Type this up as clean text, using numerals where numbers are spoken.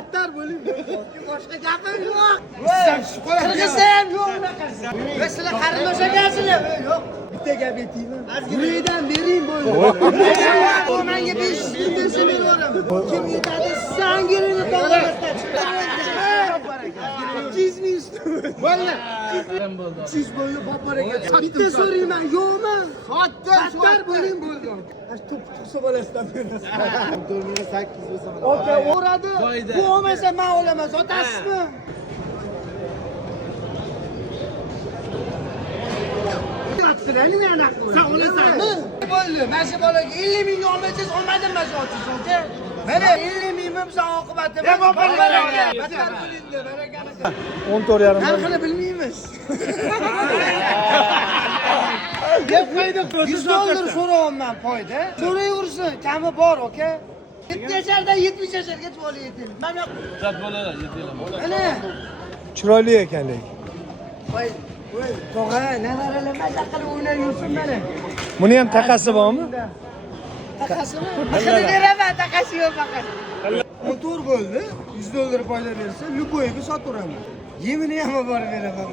battar bo'ling. Boshqa gapim yo'q. Qirg'izda ham yo'q unaqasi. Va sizlar qarindosh akansizlar. Yo'q. Bitta gap aytaymi? Uydan bering bo'ldi. Menga 500 ming bersa beraveraman. Kim yetadi? Sangirini tog'lamasdan chiqaradi. 200 ming ustun. Bo'ldi. 200 bo'ldi, bop baraka. Bitta so'rayman, yo'qmi? Battar bo'ling bo'ldi. To'p tutsa bo'lasidan berasiz. 8 bo'lsa mana. Ota o'radi. Bu olmasa men olaman, sotasizmi? Sen olasanmi? Bo'ldi. Mana shu bolaga 50 ming olmaysiz, olmadim men sotish, aka. Mana 50 ming bo'lsa oqibati. Battar bo'lindi, barakani. 14,5. Narxini bilmaymiz. Deb qo'ydi. 100 dollar so'rayapman foyda. So'rayversin, kami bor, aka. 7 yashardan 70 yashargacha bola yetadi. Mana Zat bolalar yetilar. ana. Chiroyli ekan lekin. Voy, tog'a, nevaralar maza qilib o'ynab yursin mana. Buni ham taqasi bormi? Taqasimi? Qilib beraman, taqasi yo'q faqat. 14 bo'ldi. 100 dollar foyda bersa, luboyga sotaveraman. Yemini ham olib borib beraman.